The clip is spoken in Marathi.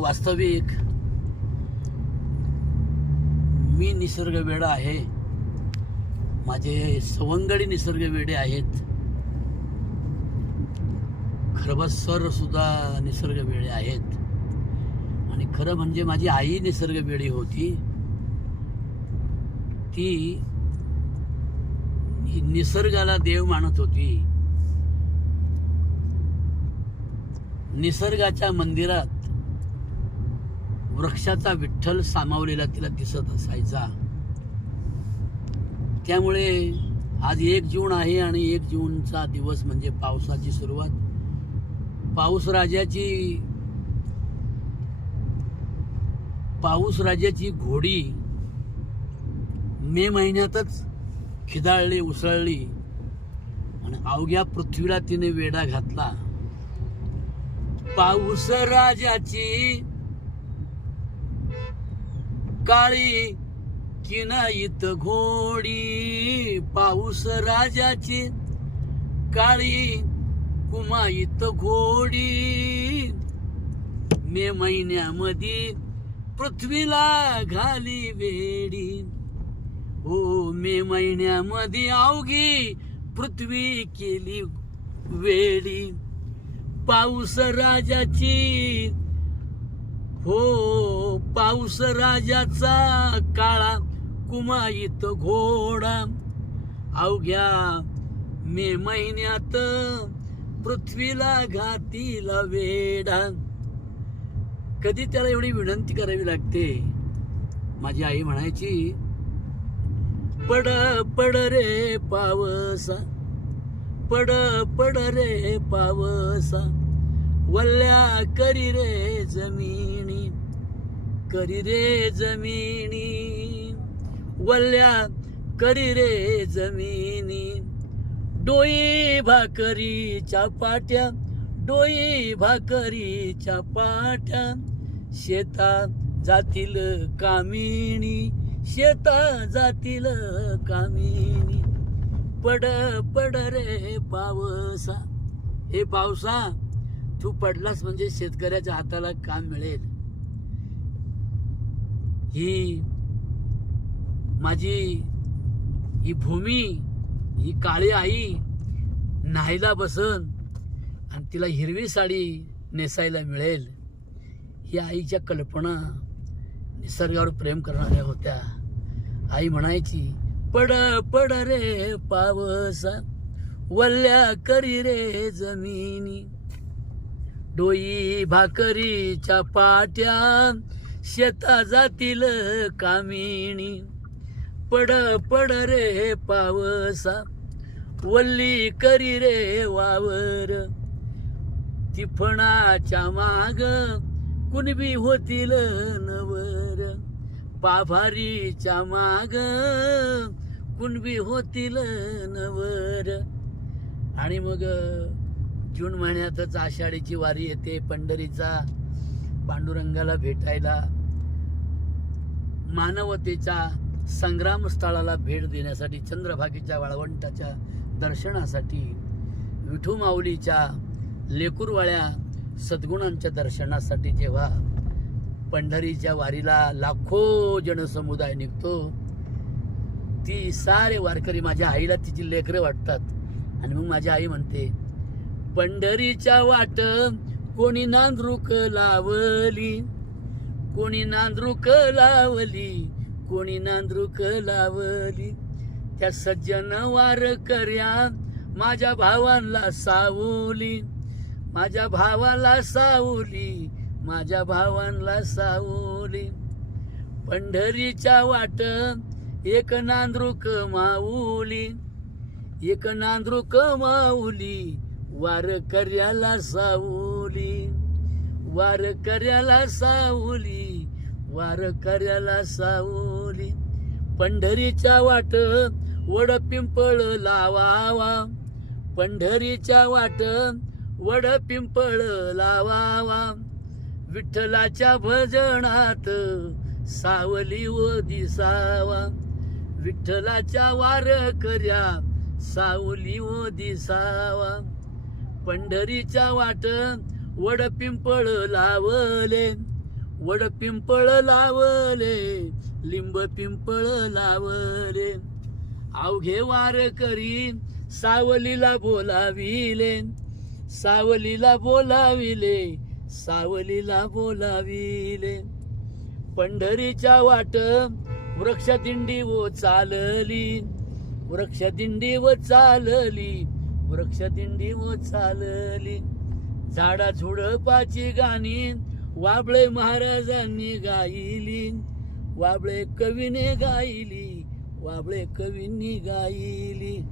वास्तविक. मी निसर्ग वेडा आहे. माझे सवंगडी निसर्ग वेडे आहेत. खरबस सर सुद्धा निसर्ग वेळे आहेत. आणि खरं म्हणजे माझी आई निसर्ग वेळी होती. ती निसर्गाला देव मानत होती. निसर्गाच्या मंदिरात वृक्षाचा विठ्ठल सामावलेला तिला दिसत असायचा. त्यामुळे आज एक जून आहे आणि एक जूनचा दिवस म्हणजे पावसाची सुरुवात. पाऊस राजाची पाऊस राजाची घोडी मे महिन्यातच खिदाळली उसळली. आणि अवघ्या पृथ्वीला तिने वेढा घातला. पाऊस राजाची काळी किनाईत घोडी पाऊस राजाची. काळी कुमाईत घोडी मे महिन्यामध्ये पृथ्वीला घाली वेडी. हो मे महिन्यामध्ये अवघी पृथ्वी केली वेडी. पाऊस राजाची हो पाऊस राजाचा काळा कुमाईत घोडा. अवघ्या मे महिन्यात पृथ्वीला घातीला वेडा कधी त्याला एवढी विनंती करावी लागते? माझी आई म्हणायची पड पड रे पावसा पड पड रे पावसा. वल्ल्या करी रे जमिनी करी रे जमिनी. वल्ल्या करी रे जमिनी डोई भाकरीच्या पाट्या डोई भाकरीच्या पाट्या. शेतात जातील कामिणी शेता जातील कामिनी. पड पड रे पावसा. हे पावसा तू पडलास म्हणजे शेतकऱ्याच्या हाताला काम मिळेल. ही माझी ही भूमी ही काळी आई न्हायला बसन आणि तिला हिरवी साडी नेसायला मिळेल. ही आईच्या कल्पना निसर्गावर प्रेम करणाऱ्या होत्या. आई म्हणायची पड पड रे पावसा वल्ल्या करी रे जमिनी. डोई भाकरीच्या पाट्या शेता जातील कामिणी. पड पड रे पावसा वल्ली करी रे वावर. तिफणाच्या माग कुणबी होतील नवर. पाभारीच्या माग कुणबी होतील नवर. आणि मग जून महिन्यातच आषाढीची वारी येते. पंढरीचा पांडुरंगाला भेटायला मानवतेच्या संग्राम स्थळाला भेट देण्यासाठी चंद्रभागेच्या वाळवंटाच्या दर्शनासाठी विठू माऊलीच्या लेकूरवाळ्या सद्गुणांच्या दर्शनासाठी जेव्हा पंढरीच्या वारीला लाखो जनसमुदाय निघतो ती सारे वारकरी माझ्या आईला तिची लेकरं वाटतात. आणि मग माझी आई म्हणते पंढरीच्या वाट कोणी नांद्रुक लावली कोणी नांद्रुक लावली कोणी नांद्रुक लावली. त्या सज्जन वार कर्या माझ्या भावांना सावली माझ्या भावाला सावली माझ्या भावांना सावली. पंढरीच्या वाट एक नांद्रुक माऊली एक नांद्रुक माऊली वारकऱ्याला कर्याला सावली साऊली कर्याला सावली कर्याला सावली. पंढरीच्या वाट वड पिंपळ लावावा पंढरीच्या वाट वड पिंपळ लावावा. विठ्ठलाच्या भजनात सावली व दिसावा. विठ्ठलाच्या वारकऱ्या सावली व दिसावा. पंढरीच्या वाट वड पिंपळ लावले. वड पिंपळ लावले लिंब पिंपळ लावले. अवघे वार करी सावलीला बोलाविले. सावलीला बोलाविले सावलीला बोलाविले. पंढरीच्या वाट वृक्षदिंडी व चालली वृक्षदिंडी व चालली. वृक्षदिंडी व चालली. झाडा झुडपाची गाणी वाबळे महाराजांनी गायली. वाबळे कवीने गायली वाबळे कवींनी गायली.